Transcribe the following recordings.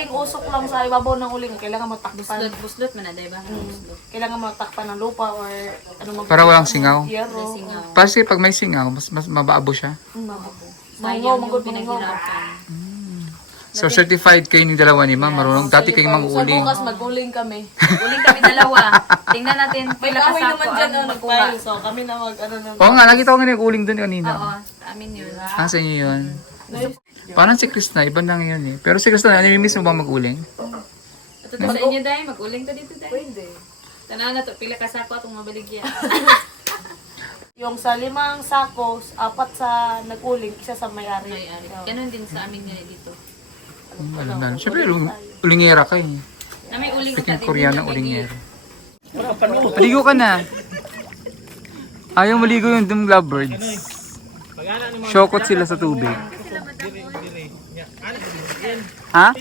konting usok lang sa ibabaw ng uling, kailangan matakpan. Buslot man na, diba? Kailangan matakpan ng lupa or ano Para walang singaw. Yero. Kasi pag may singaw, mas mabaabo siya. Mango, Sayang mango, yung pinaghirapan. So certified kayo ni dalawa ni ma'am, marunong dati kayong Sa mag-uling. bukas mag-uling kami. Uling kami dalawa. Tingnan natin May pila kahoy kasako naman dyan ang na magkuha. nag-file. So kami na ano na. Oo nga, nakita ko nga nag-uling doon kanina. Oo, sa amin yun. Ah, sa inyo yun. Parang si Krista, iba na ngayon eh. Pero si Krista, namimiss mo ba mag-uling? Ito sa inyo, Day. Mag-uling to dito, Day. Pwede. Tanaw na to, pila kasako atong mabaligya. Yung sa 5 sakos, 4 sa nag-uling, isa sa may-ari. May-ari. Ganun din sa amin nga dito. Alam na. Siyempre, ulingera ka eh. Na may uling Speaking sa Koreano, ulingera. Maligo ka na. Ayaw maligo yung dumb lovebirds. Shokot sila sa tubig. Ha?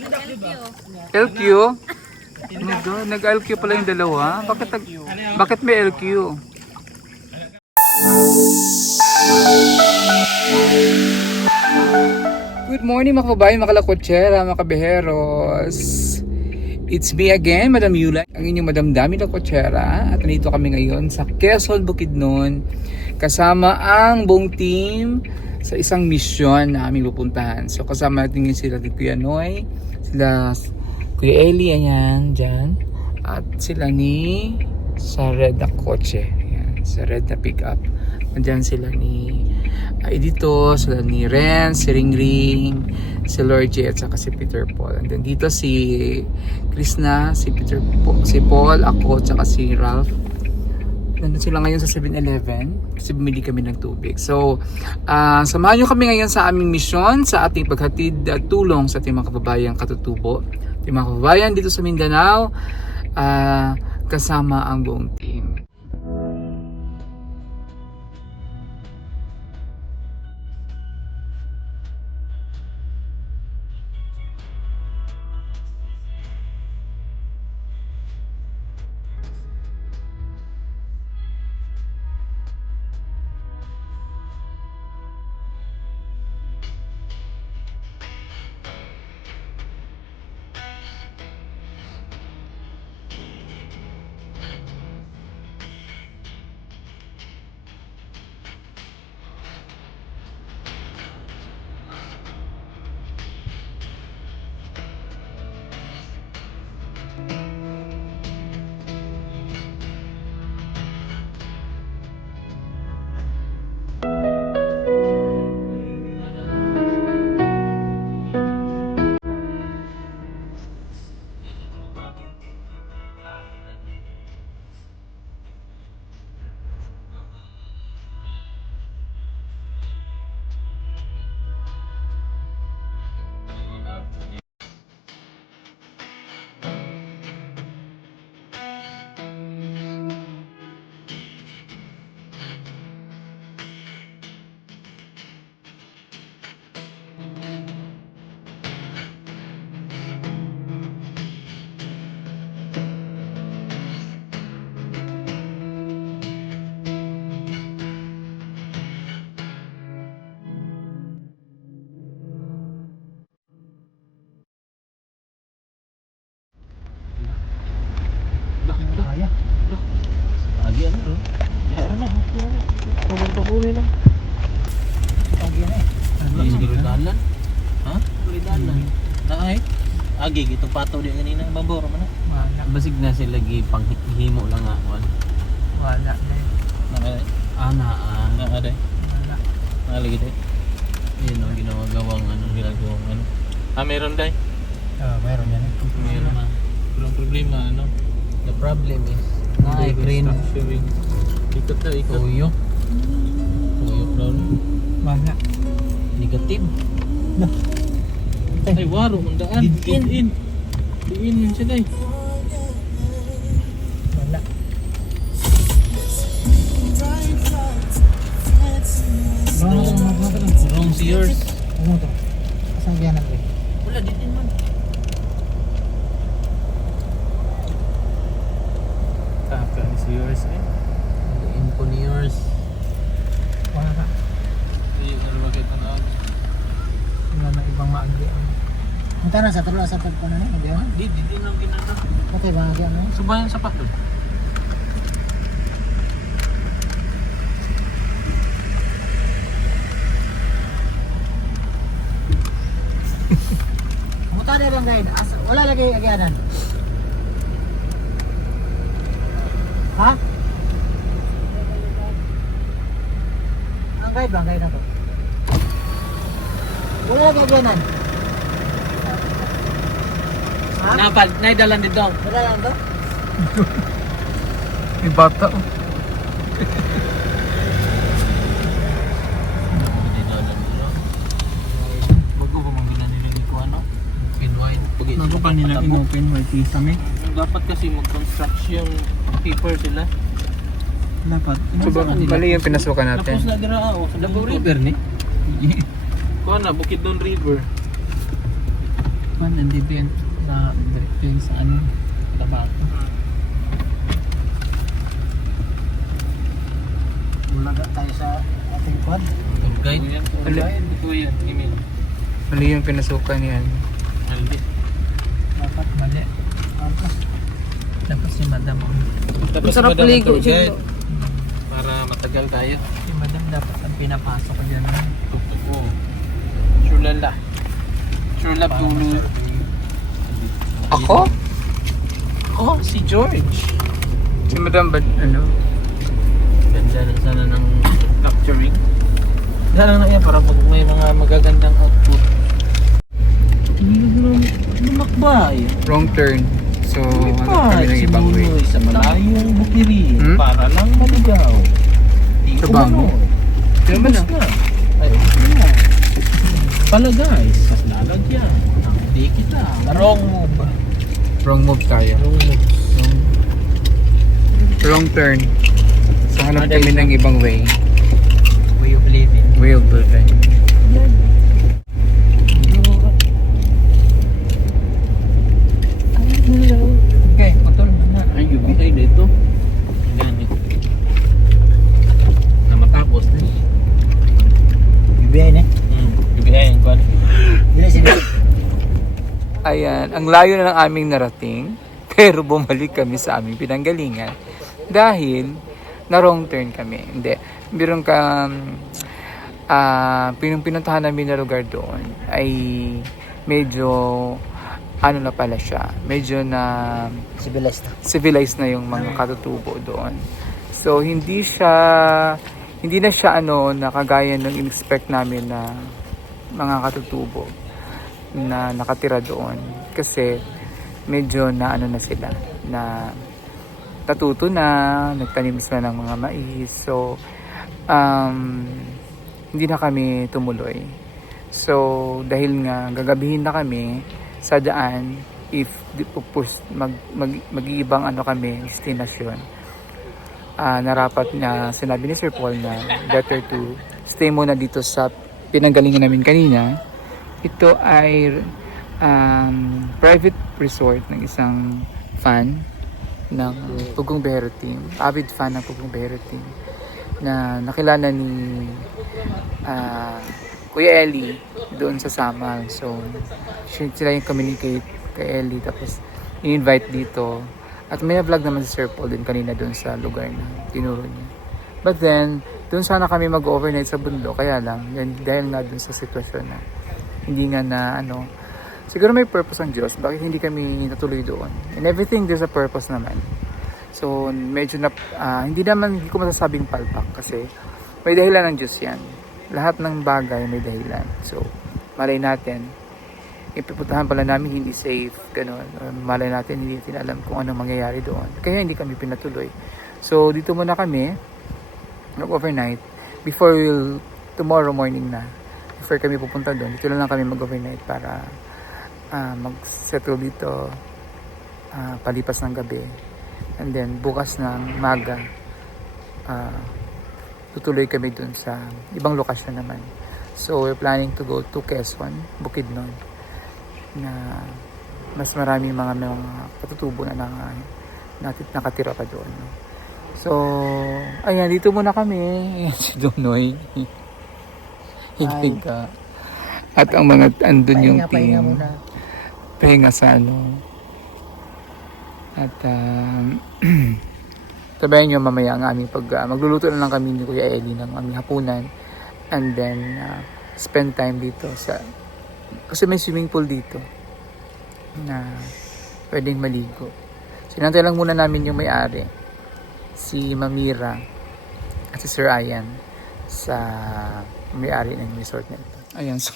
LQ? Oh my God, nag-LQ pala yung dalawa. Bakit may LQ? Good morning mga kabayan, mga kalakotsera, mga kabeheros. It's me again, Madam Yula, ang inyong Madam Dami Lakotsera. At nandito kami ngayon sa Quezon, Bukidnon, kasama ang buong team sa isang misyon na aming pupuntahan. So kasama natin ngayon sila Kuya Noy, sila Kuya Eli, ayan, dyan. At sila ni sa red na kotse, ayan, sa red na pick-up. Andyan sila ni Edito, sila ni Ren, si Ringring, si Lord J, at saka si Peter Paul. And then dito si Krishna, si Peter Paul, si Paul, ako, at saka si Ralph. Nandun sila ngayon sa 7-Eleven kasi bumili kami ng tubig. So, samahan nyo kami ngayon sa aming misyon sa ating paghatid at tulong sa ating mga kababayang katutubo. Ating mga kababayan dito sa Mindanao, kasama ang buong team. Lagi ano bro? Ya ano? Pagpapuli lang. Lagi ano eh? Tulidalan? Ha? Tulidalan. Naay? Agi itong pato di kanina bambor man na. Wala. Basig na sila gi paghimo lang nga wan. Wala. Nakay ana day. Wala. Nalagi day. Yun ang ginawagawang ginagawang meron day. Mayroon yan eh. Meron na. Walang problema The problem is naay crane. Ikot daw ikot. Tuyo brown. Wala. Negative. Ay waro mundaan. In. Diin siya day. Wala. Wrong sears. Ano to? Kasang biyanan ko eh. Wala din man. Kaka ni si yours eh. Info ni yours. Wala ka. Bakit Wala na ibang maagi. Punta na. na sa tulo sa tagpo na ni, hindi na. Di nang ginana. Okay ba ang ano? Subayan sa pato. Muta na lang guys. Wala lagi agyanan. Ha? Ang guide bang guide na to? Wala lagi agyanan. Ha? Napal, naidalan dito. Wala lang to? May bata oh. Bago ba mga ginanilagay ko ano? Open wide. Bago pa nila in-open white kami. Dapat kasi mag-construction paper sila. Dapat. So, mali yung pinasukan natin. Tapos na dira ako. Sa Davao River ni? Kuha na, Bukidnon River. Man, nandito yan sa direkto yun sa ano, Tabaco. Bulaga tayo sa ating quad. Guide. Ali. Ito yan, email. Mali yung pinasukan yan. Aldi. Dapat mali. Dapat si Madam. Tapos Masarap madam ang ligo tour guide. dyan. Para matagal tayo. Si Madam dapat ang pinapasok ko dyan. Oo. Sure lala. Sure love to... Ako? Oh, si George. Si Madam ba, ano? Ganda na sana ng capturing. Sana na yan para pag may mga magagandang output. Lumakbay. Wrong turn. So, hanap kami Lumipad ng si ibang way. Nunoy sa malayong bukiri para lang maligaw. Di Sa bango? umano. Sino ba na? Ubus na. Ay, okay na. Pala guys, mas lalagyan. Hindi kita. Wrong move. Wrong move tayo. Wrong move. Wrong turn. So, hanap kami ng ibang way. Way of living. Way of living. Okay, putol na. Ay, UBI dito. Ganit. Na matapos na. Bibigay ni. UBI yung kwan. Dili si Ayan, ang layo na ng aming narating. Pero bumalik kami sa aming pinanggalingan. Dahil, na wrong turn kami. Hindi. Meron ka, pinuntahan namin na lugar doon ay medyo, ano na pala siya, medyo na civilized na yung mga katutubo doon. So, hindi na siya ano, nakagaya ng in-expect namin na mga katutubo na nakatira doon. Kasi, medyo na ano na sila, na natuto na, nagtanim sila ng mga mais. So, hindi na kami tumuloy. So, dahil nga gagabihin na kami sa daan, if mag-iibang ano kami, destinasyon, narapat na sinabi ni Sir Paul na better to stay muna dito sa pinanggalingan namin kanina. Ito ay private resort ng isang fan ng Pugong Behero Team, avid fan ng Pugong Behero Team, na nakilala ni Kuya Ellie doon sa Samal. So, sila yung communicate kay Ellie, tapos i-invite dito. At may vlog naman si Sir Paul din kanina doon sa lugar na tinuro niya. But then, doon sana kami mag-overnight sa bundok, kaya lang, dahil nga doon sa sitwasyon na hindi nga na ano, siguro may purpose ang Diyos, bakit hindi kami natuloy doon. And everything, there's a purpose naman. So, medyo na, hindi ko masasabing palpak kasi may dahilan ng Diyos yan. Lahat ng bagay may dahilan. So, malay natin, ipipuntahan pala namin hindi safe, gano'n. Malay natin, hindi natin alam kung anong mangyayari doon. Kaya hindi kami pinatuloy. So, dito muna kami, mag-overnight, before tomorrow morning na, before kami pupunta doon, dito lang kami mag-overnight para mag-settle dito, palipas ng gabi. And then, bukas ng maga, tutuloy kami dun sa ibang lokasyon naman. So, we're planning to go to Quezon, Bukidnon, na mas maraming mga patutubo na nakatira pa doon. So, ayan, dito muna kami. Ayan si Donoy. Hindi ka. At ang mga andun yung pahinga team. muna. pahinga sa ano. At sabayan nyo mamaya ang aming magluluto na lang kami ni Kuya Eli ng aming hapunan. And then spend time dito kasi may swimming pool dito na pwedeng maligo. Sinantay lang muna namin yung may-ari, si Mamira at si Sir Ayan, sa may-ari ng resort na ito. Ayan, so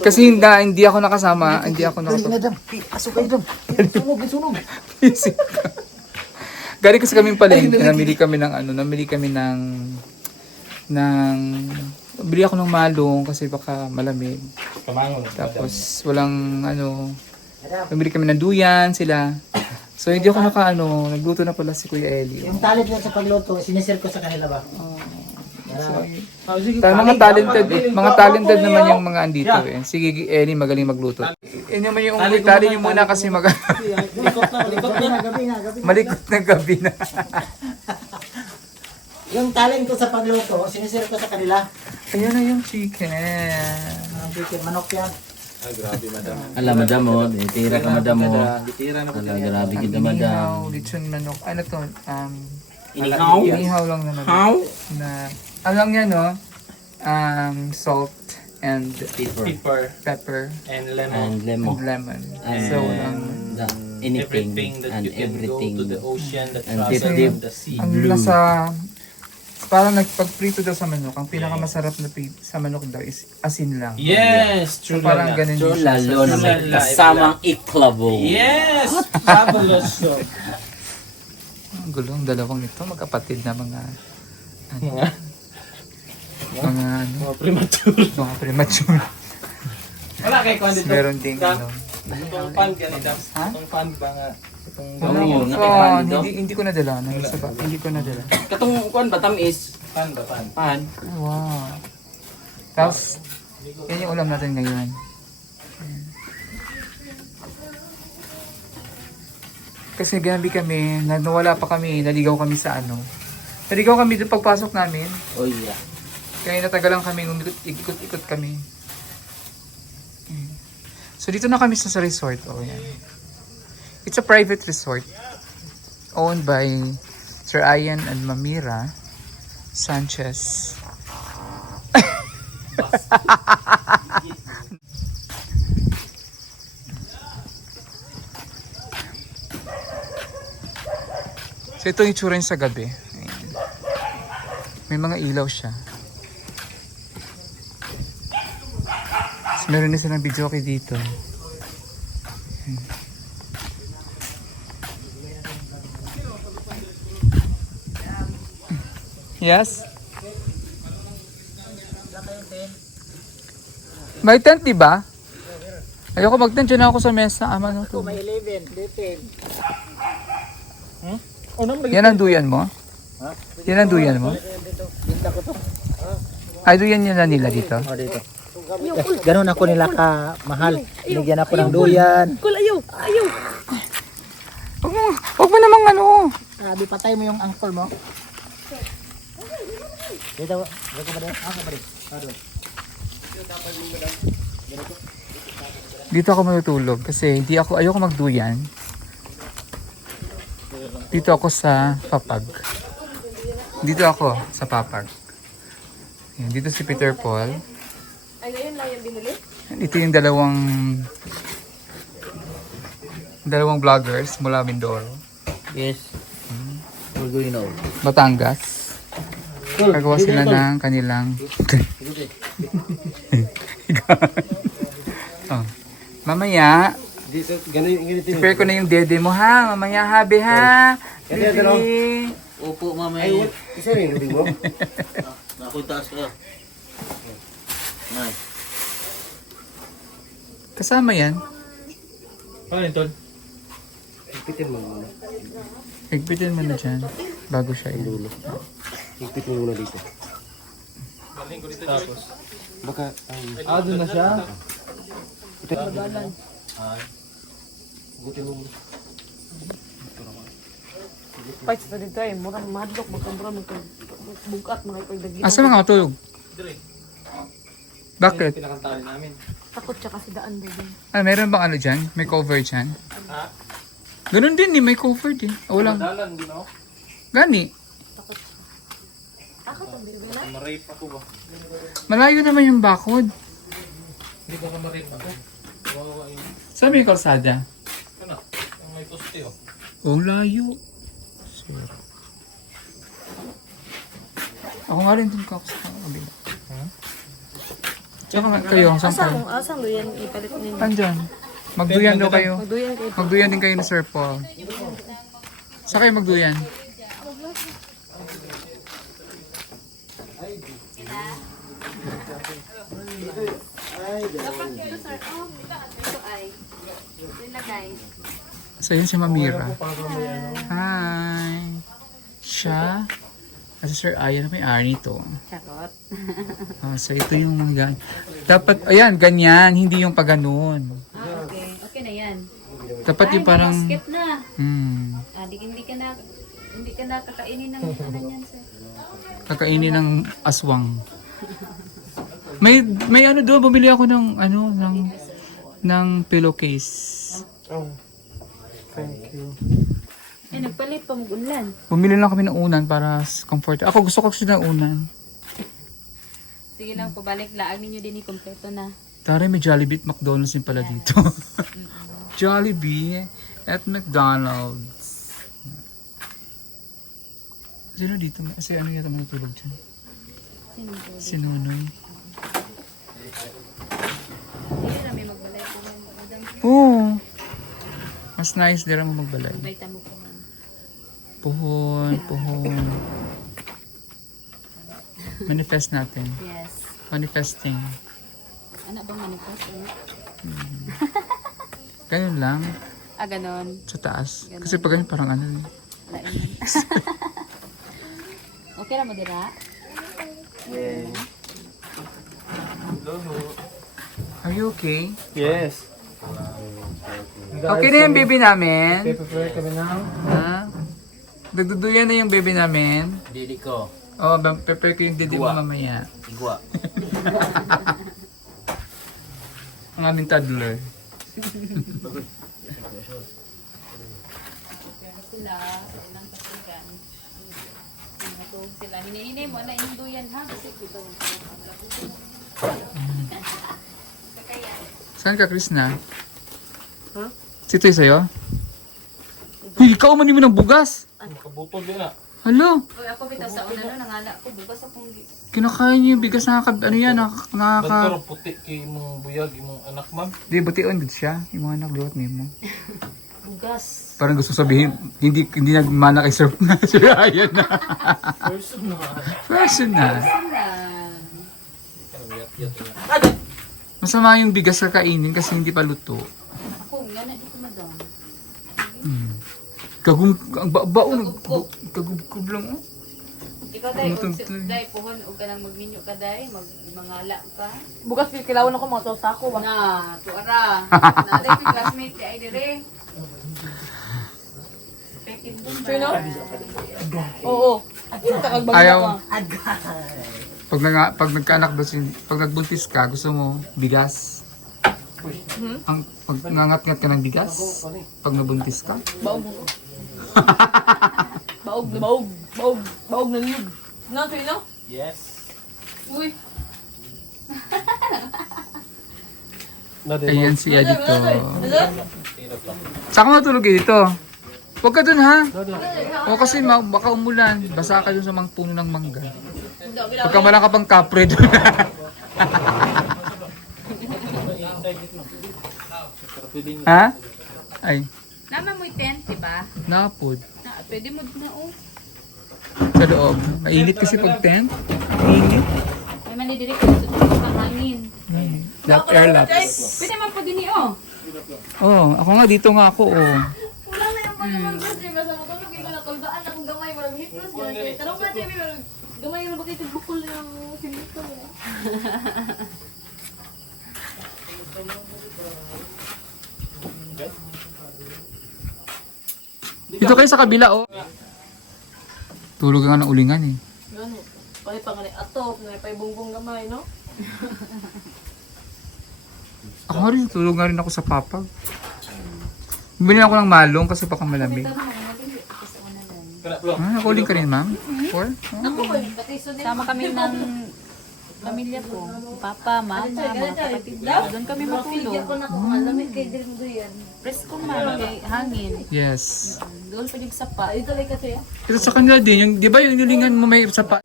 kasi hindi ako nakasama, hindi ako nakasama. Pasok kayo dam. Sunog. Galing kasi kaming palengke, namili kami bili ako ng malong kasi baka malamig. Tapos walang bumili kami ng duyan sila. So hindi ako nagluto na pala si Kuya Eli. Yung talent lang sa pagluto, sinisir ko sa kanila ba? Mga talented naman yung mga andito eh. Sige Eli, magaling magluto. Naman yung tali nyo muna kasi malikot na gabi na. Yung talent ko sa pagluto, sinisir ko sa kanila. Ayan na yung chicken. Chicken, manok yan. Ala, madam mo. Tira ka, madam mo. Ala, grabe kita, madam. Lechon manok. Ano to? Inihaw? Inihaw lang naman. How? Alam niya, no? Salt and pepper And And and lemon. lemon. And So, anything that and you can everything. go to the ocean, the And travel, dip. the sea. ang nasa, parang nagpagprito daw sa manok, ang pinakamasarap na sa manok daw is asin lang. Yes, So, true. parang ganun So, din siya. lalo na may True. kasamang iklabo. Yes, fabulous show. Ang gulo, ang dalawang ito, magkapatid na mga Premature. mga premature. Wala kay Kwan dito. Meron ding Itong pan ganito. Ha? Itong pan ba nga? Itong Ano yun? So, Nakipan dito? hindi ko nadala. Hindi ko nadala. Katong kuan ba tamis? pan ba pan? Pan. Wow. Tapos, yan yung ulam natin ngayon. Kasi gabi kami, nawala pa kami, naligaw kami sa Naligaw kami doon pagpasok namin. Oh yeah. Kaya natagalan kami, ikot-ikot kami. So dito na kami sa resort. Oh, yan. It's a private resort. Owned by Sir Ayan and Mamira Sanchez. So ito yung itsura niya sa gabi. Ayan. May mga ilaw siya. So, meron na silang video kay dito. Ayan. Yes? May tent, di ba? Ayoko mag-tent, dyan ako sa mesa. May 11, 13. Yan ang duyan mo? Yan ang duyan mo? Ay, duyan nila dito? O dito. Ganun ako nila ka mahal. Binigyan ako ng duyan. Huwag mo namang Sabi, patay mo yung angkol mo. Dito, dito ba din? Ako ba din? Dito ako matutulog kasi ayoko magduyan. Dito ako sa Papag. Dito ako sa Papag. Yan, dito si Peter Paul. Ay, ngayon lang yung binili? Dito yung dalawang vloggers mula Mindoro, Yes. We're going out. Batangas. Gagawa sila ng kanilang oh. Mamaya prepare ko na yung dede mo ha. Mamaya habi ha. Bibi. Opo, mamay. Isa rin, hindi mo? Ako taas ka. Nice. Kasama yan. Ano yun, Tol? Ipitin mo muna. Higpitin mo na dyan bago siya yun. Ipit mo muna dito. Tapos. Baka, Doon na siya? buti mo muna. Fight sa dito eh. Murang madlock. Magkambura. Magbukat. Mga ipagdagin. Asa mga matulog? Bakit? Pinakantali namin. Takot siya kasi daan, baby. Ah, meron bang ano dyan? May cover dyan? Ha? Ganun din eh, may cover din. O, walang... Dalan din ako. Gani. Takot siya. Takot ang baby na. Ma-rape ako ba? Malayo naman yung bakod. Hindi ba ka ma-rape ako? Wawa yun. Saan may kalsada? Ano? Ang may poste oh. Oh, layo. Sorry. Ako nga rin dun ka ako sa kabila. Tsaka nga kayo, saan kayo? Asang doon yan ipalit ninyo. Andyan. Magduyan daw kayo. Magduyan kayo. Magduyan din kayo ni Sir Paul. Saan kayo magduyan? So yun si Mamira. Hi! Siya. Kasi Sir Ayan may ari to. Charot. So ito yung mga dapat, ayan, ganyan. Hindi yung pag ganun. Okay. Okay na yan. Dapat yung parang... Skip na. Hmm, Hindi ka na kakainin ng ano yan, sir. kakainin ng aswang. May ano doon, bumili ako ng ano, ng pillowcase. Eh, nagpalit pa mag-unlan. Bumili lang kami ng unan para comfort. Ako gusto ko kasi ng unan. Sige lang, pabalik laang ninyo din kompleto na. Tara, may Jollibee at McDonald's din pala dito. Jollibee at McDonald's. Sino dito? Kasi ano yata matutulog dyan? Sino po? Si Nonoy. Sige na, may magbalay po. Madam, Oo. Mas nice dira mo magbalay. baita mo po. Puhon, puhon. Manifest natin. Yes. Manifesting. Ano bang manifest? Ganun lang. Ganon. Sa taas. Kasi pag ganyan parang ano. Lain man. Okay na mo dira? Are you okay? Yes. Okay na yung baby namin. Prepare kami now. Ha? Nagduduyan na yung baby namin. Dili ko. Oh, prepare ko yung didi mo Igwa. mamaya. Igwa. Ang aming toddler. Sila, ilang kasigan. Matulog sila. Hinihinay mo na induyan ha. Kasi ito. Saan ka, Krishna? Huh? Sito'y sa'yo? Uy, ikaw man mo ng bugas! Makabutol din na. Hala, Uy, ako bitaw sa una no, nangala ko. Bukas akong kinakain niyo yung bigas ano yan, Nagkaroon puti kay imong buyag, imong anak ma'am. Di, bution good siya. Yung mga nagluwat mo. bugas. Parang gusto sabihin, hindi nagmana kay Sir na. Sir Ryan na. Personal. Masama yung bigas kakainin kasi hindi pa luto. Ako, gana di ko madam. Kagubkub lang oh. Ikaw day, Tumutugtog. day puhon o ka nang magminyo ka day, mangala ka. Bukas kilawan ako mga sauce ako. Ba? Na, tuara. Na day ko classmate kay ay dire. Pekin bun ba? Sino? Oo. Ayaw. Pag nagkaanak daw, pag nagbuntis ka, gusto mo bigas. Pag nangat-ngat ka ng bigas, pag nabuntis ka. Baog. Baog na niyog. No, sino? Yes. Uy, Ayan siya dito. Ano? Saan ka matulog dito? Huwag ka dun ha. O kasi baka umulan. Basa ka dun sa mga puno ng mangga. Pagka wala ka pang kapre dun. Ha? Ay, nama mo'y tent, diba? napod. Na, pwede mo na oh. Sa loob. Mainit kasi pag tent. Mainit. May manidiri ko sa tulog ng hangin. Lap air laps. Pwede man po din oh. Oh, ako nga dito nga ako oh. Wala na yung pag-ibag kasi basta mo tulog yung nakaldaan akong gamay mo hiplos gano'n. Tarong na TV gamay mo bakit bukol yung simito. Dito kayo sa kabila oh. Tulog nga ng ulingan eh. Gano'n. Pahit pa nga ni atop, na pa'y bungbong gamay, no? Ako rin, tulog nga rin ako sa papag. Bumili ako ng malong kasi baka malamig. Nakuling ka rin, ma'am? Or? Sama kami ng pamilya ko. Papa, mama, mga kapatid. Doon kami matulog. Ako na kung alamit kay Dirin Duyan. Presko man, kay hangin. Yes. Doon pa yung sapa. Ito lang kasi. Ito sa kanila din, yung, di ba yung inulingan mo may sapa?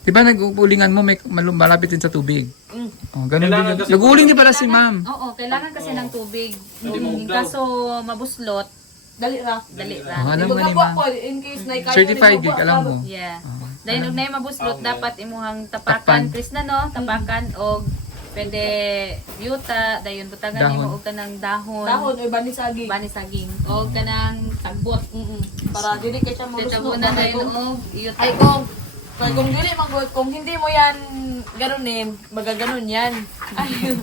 Di ba nag-uulingan mo may malapit din sa tubig? Oh, ganun din. Nag-uuling din pala si ma'am. Oo, kailangan kasi ng tubig. Kaso mabuslot, Dali ra. dali Oh, ra. alam mo ni Magkapo ma'am. ako in case na ikaw. Certified gig, alam mo. Yeah. Dahil nung na mabuslot, dapat imuhang tapakan, Takpan. Chris na no? Tapakan o pwede yuta, dayon butagan Dahon. mo og kanang dahon. Dahon o bani saging. Bani saging. O kanang tagbot. Para dili ka siya Dito malusno. na dayon og yuta. Ay kung dili magod, kung hindi mo yan ganunin, magaganon yan. Ay,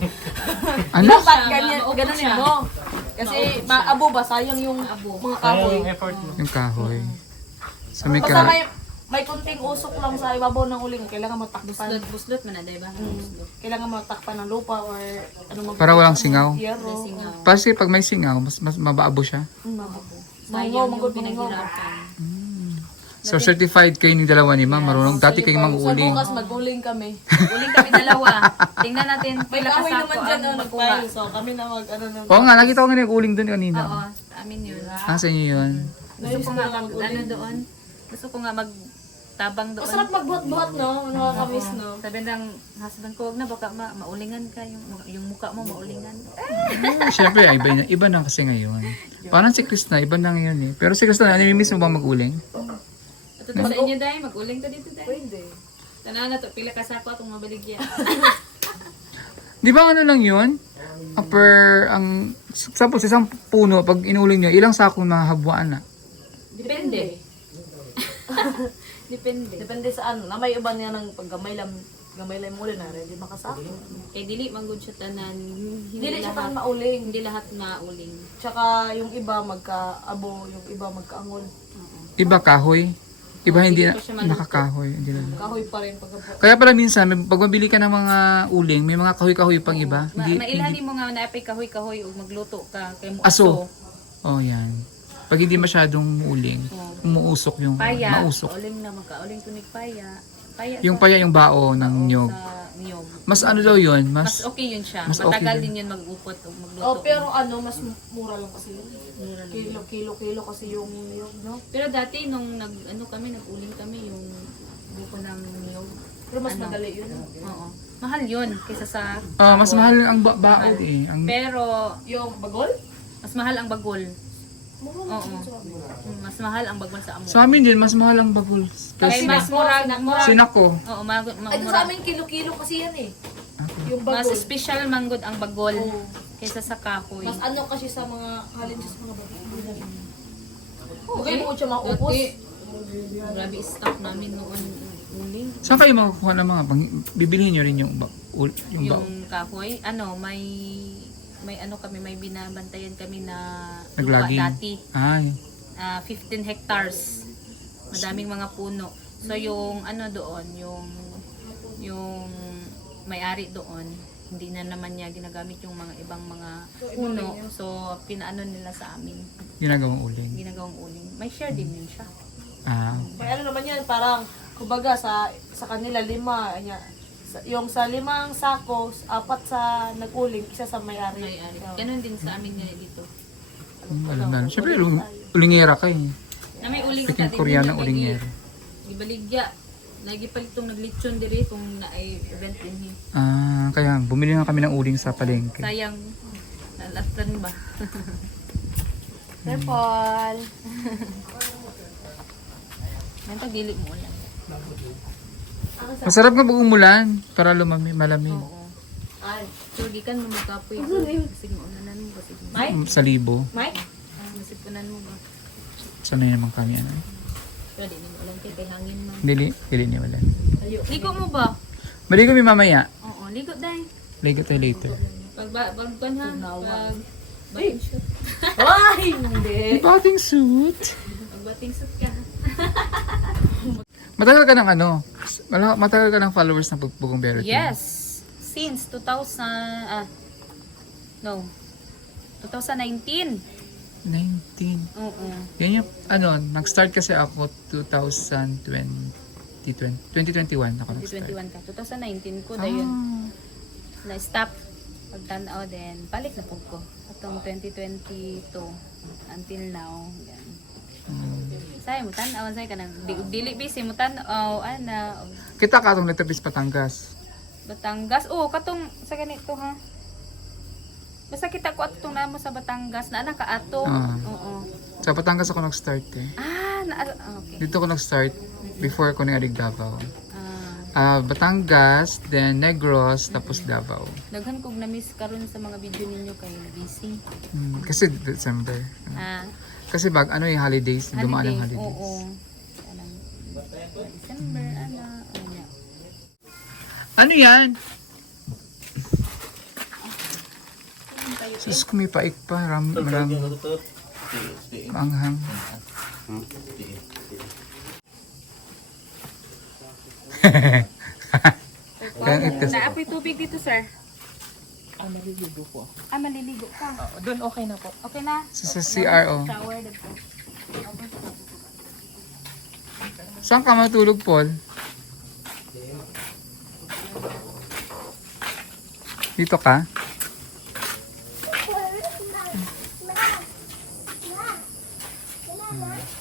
Ano? dapat siya, ganyan, maupo ganunin siya. mo. Kasi maabo ba, sayang yung mga kahoy. Yung kahoy. So may Basta ka... may kunting usok lang sa ibabaw ng uling, kailangan matakpan. Buslot man na, diba? Buslot. Kailangan matakpan ng lupa or ano mag Para walang singaw. Yero. Singaw. Kasi pag may singaw, mas mabaabo siya. Mango, Sayang yung mango, mango. pinaghirapan. So certified kayo ni dalawa ni ma'am. Marunong dati kayong Sa mag-uuling. bukas mag-uling kami. Uling kami dalawa. Tingnan natin May pila kahoy kasako naman dyan ang na makuha. nag-file. So kami na ano na. Oo nga, nakita ko nga nag-uuling doon kanina. Oo, amin yun. Ah, sa inyo yun. Gusto ko nga ano doon. Gusto ko nga magtabang doon. Masarap magbuhat-buhat, no? Nakakamiss, no? Sabi ng husband ko, wag na baka maulingan ka yung mukha mo maulingan. Siyempre, iba na kasi ngayon. Parang si Chris na, iba na ngayon eh. Pero si Chris na, namimiss mo ba mag-uling? Ito sa inyo dahil mag-uling ka dito dahil. Pwede. Tanan na to pila kasako atong mabaligya. Di ba ano lang yun? Ang tapos isang puno, pag inuling nyo, ilang sakong nahabwaan na? Depende. Depende. Depende sa ano. Na may iba niya ng paggamay lang muli na rin. Di makasako. Kay dili man gud siya tanan. Dili siya parang mauling. Hindi lahat mauling. Tsaka yung iba magka-abo, yung iba magka-angol. Iba kahoy. Iba hindi Hindi pa siya maluto. nakakahoy. Hindi na. Kahoy pa rin pagka Kaya pala minsan, pag mabili ka ng mga uling, may mga kahoy-kahoy pang iba. Mailhanin mo nga na apay kahoy-kahoy ug magluto ka kay mo Aso. Oh, yan. Pag hindi masyadong uling, umuusok yung Paya. mausok. Uling na uling tunig paya. Paya Yung sa- paya yung bao ng nyog. sa niyog. Mas ano daw yun? Mas Mas okay yun siya. mas okay Matagal din. din yun mag-upot o magluto. Oh, pero ano, mas mura lang kasi yun. Mura lang. Kilo kasi yung niyog, no? Pero dati nung nag-uling kami yung buko ng niyog. Pero mas Ano? madali yun. Oo. Mahal yun kaysa sa mas mahal ang bao eh. Ang, Pero Yung bagol? mas mahal ang bagol. Mura lang Oo. siya sa amin. Mas mahal ang bagol sa amo. sa amin din, mas mahal ang bagol. Kaya mas mura. Sinako. Oo, Ay, doon sa amin kilo-kilo kasi yan eh. Yung Mas bagol. special manggod ang bagol Oo. kaysa sa kahoy. Mas ano kasi sa mga halin sa mga bagol. Okay, mo siya maupos. Grabe stock namin noon uling. Saan kayo makakuha ng mga bibilihin nyo rin yung bao? Yung kahoy, may ano kami, may binabantayan kami na lupa Naglaging. dati. Ay. 15 hectares. Madaming mga puno. So yung ano doon, yung may-ari doon, hindi na naman niya ginagamit yung mga ibang mga puno. So pinaano nila sa amin, Ginagawang uling. ginagawang uling. May share din yun siya. Ah. May ano naman yan, parang, kumbaga sa kanila 5, yung sa 5 sako, 4 sa nag-uling, isa sa may-ari. May-ari. Ganun din sa amin nila dito. Alam na. Siyempre, ulingera ka eh. Na may uling Speaking din Koreano, na ulingera. Gibaligya. Lagi pa itong naglitsyon diri kung na ay event din. Ah, kaya bumili nga kami ng uling sa palengke. Sayang. Nalatan ba? Careful. Nantag dili mo lang. Masarap nga pag umulan para malamig. Oo. Ay. So, gikan mo magkapoy. Sige mo, unanan mo ba? Sige. Mike? Sa libo. Mike? Masipunan mo ba? Sanay naman kami. Ano. Pero di mo alam kay hangin man. Dili ni wala. Ligo mo ba? Balik kami mamaya. Oo, ligo dahil. Ligo tayo later. Pag ha? Pag bating shoot. Ay, hindi. Bathing suit. Pag bating shoot ka. Matagal ka ng ano? Matagal ka ng followers ng Bugong Bero Team? Yes. Since 2000, No. 2019. 19. Oo. Yan yung, nag-start kasi ako 2021 ako nag-start. 2021 ka. 2019 ko dayon. Na-stop. Pagtanaw din. Balik na po ko. Atong 2022 until now. Yan. Say mo tanaw say kanang dili busy mo tanaw ana. Kita ka itong Letapis Batangas. Batangas. Oh, katong sa ganito ha. Basta kita ko atong namo sa Batangas na ka ato. Oo. Sa Batangas ako nag-start eh. Okay. Dito ako nag-start before ko nag-adig Davao. Batangas, then Negros, tapos Davao. Daghan kog na-miss karon sa mga video ninyo kay busy. Kasi December. Kasi yung holidays, dumaan ang holidays. Oo. Kanang December ana. Ano yan? Sus, kumipaik pa. Marami. Maanghang. Naapoy tubig dito, sir. Maliligo po. Maliligo ka. Doon okay na po. Okay na? Sa CRO. Shower dito. Saan ka matulog, Paul? Dito ka?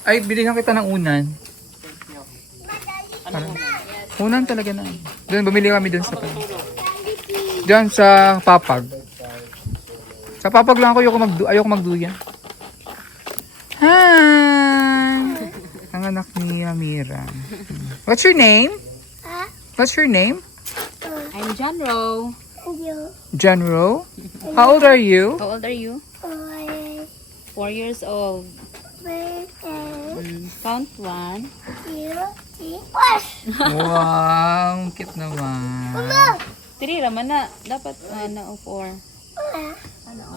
Ay, bilihan kita ng unan. Unan talaga na. Doon, bumili kami doon sa diyan sa Papag. Sa Papag lang ako, ayoko magduyan. Hi! Ang anak ni Amira. What's your name? What's your name? I'm John Rowe. John Rowe? How old are you? How old are you? 4 years old. Count 1. Wow, cute naman. 3 raman na. Dapat 4.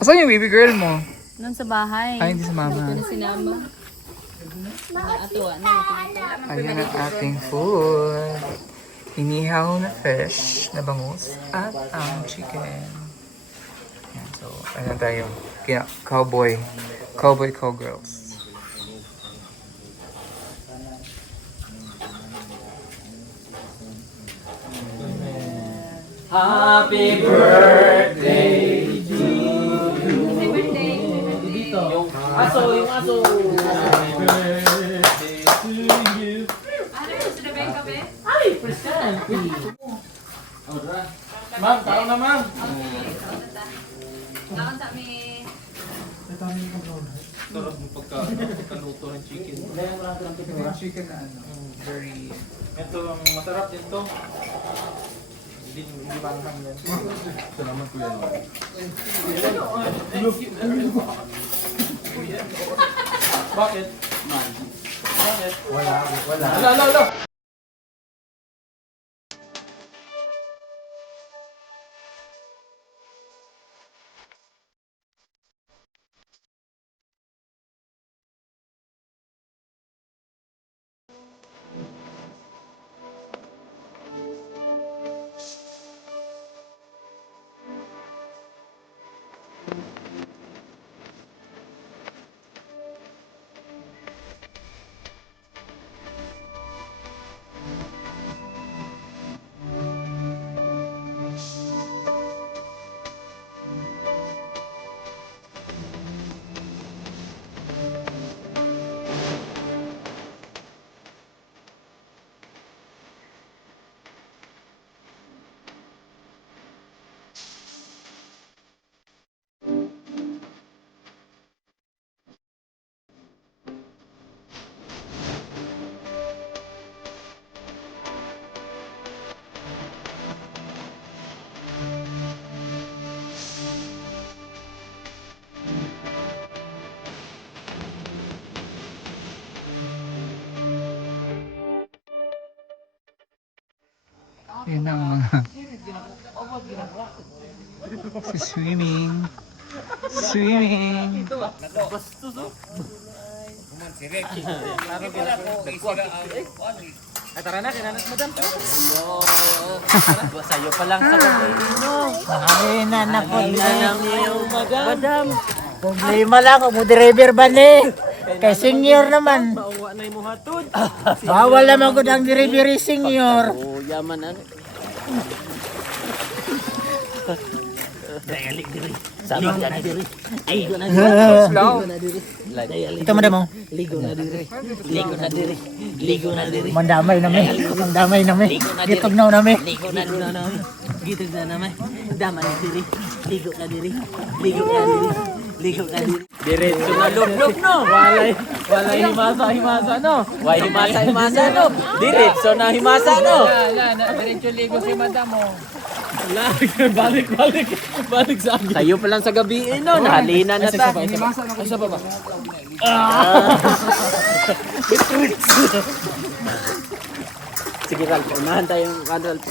Asan yung baby girl mo? Noon sa bahay. Ay, hindi sa mama. Ano sinama? Atuwa na. Ayan ang ating food. Inihaw na fish na bangus at ang chicken. Ayan, so, ano tayo? Cowboy cowgirls. Happy birthday to you. Dito. Yung aso. Happy birthday to you. Ay, presente. Ma'am, tao na ma'am. Kaon sa mi. Sarap ng pagkaluto ng chicken. Chicken na very... Ito ang masarap din to. Hindi banghang yan. Ito naman ko yan. Bakit? Bakit? Wala. Ala. Yun ang mga... Swimming. Sa'yo pa lang sa gabi, no? Mahina na po. Alam niyo, madam. Problema lang kung mo driver ba ni? Kay senior naman. Mauwa na yung muhatod. Bawal naman ko ang delivery senior. Oh, yaman ano. Sabi ka na diri. Ligo na diri. Ito madam mo. Ligo na diri. Ligo na diri. Ligo na diri. Mandamay namin. Mandamay namin. Gitog na namin. Ligo na namin. Gitog na naman. Dama na diri. Ligo na diri. Ligo na diri. Ligo na diri. Diretso na lublog no. Walay himasa no. Walay himasa no. Diretso na himasa no. Diretso ligo si madam mo. Balik sa akin. Tayo pa lang sa gabi no. Nahalina na ta. Isa pa ba? Sige Ralph, unahan tayong Ralph.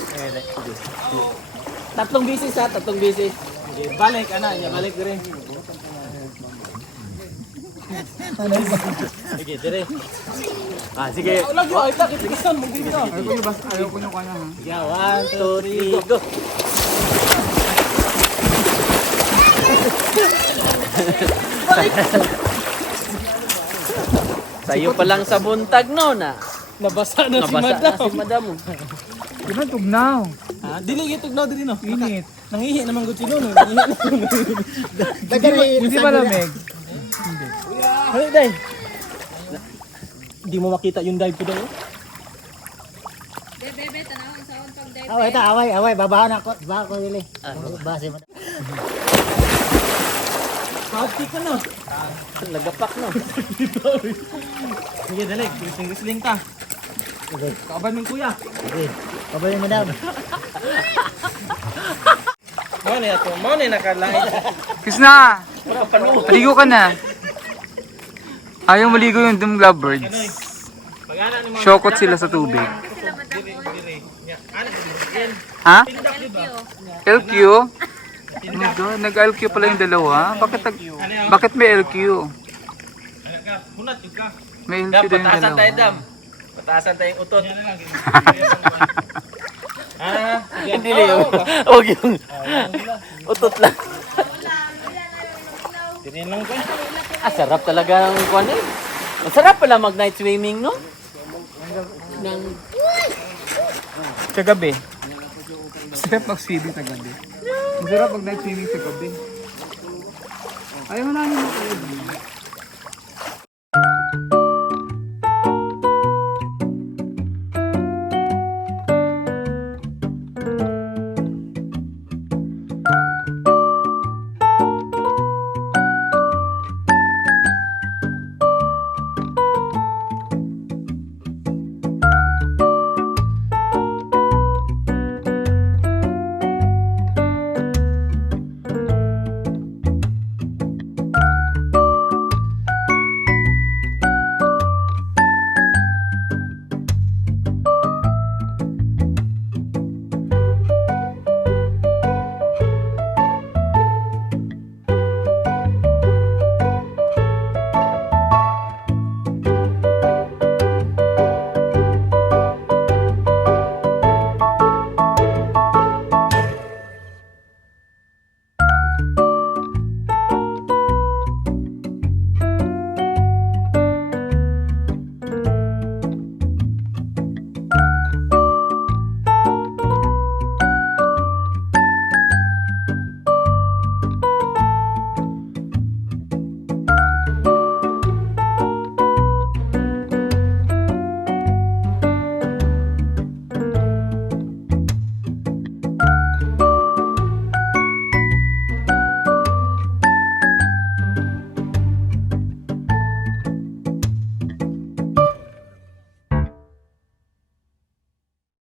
Tatlong bisis ha, tatlong bisis. Sige, balik ana, ya balik dire. Sige, dire. Sige. Lagi ay takit kisan mo dito. Ayaw ko nyo ka na ha. Yeah, 1 2 3 go. Sayo pa lang sa buntag no na. Nabasa na si Nabasa madam. na si madam. Di ba tugnaw? Ah, dili gitugnaw diri no. Init. Nangihi naman gud sino no. Hindi ba lamig? Hali day. Hindi mo makita yung dive ko daw. Bebe, tanawin sa on pag dive. Away. Babahan ako. Babahan ko dili. Base madam. Pati ka no. Lagapak no. Sige, dali. Gisling ta. Okay. Kaban ng kuya. Okay. Kabay madam. Mo na nakalangit. Kisna! Maligo ka na. Ayaw maligo yung dumb lovebirds. Shokot sila sa tubig. Ha? LQ? Oh my God, nag-LQ pala yung dalawa. Bakit may LQ? May LQ din yung Patasan tayo dalawa. dam. Patasan tayong utot. Hindi na yung huwag yung utot lang. Sarap talaga ng kwan eh. Masarap pala mag night swimming no? Sa gabi. Masarap mag-swimming sa gabi. Masarap mag-night swimming sa gabi. Ayaw mo namin mag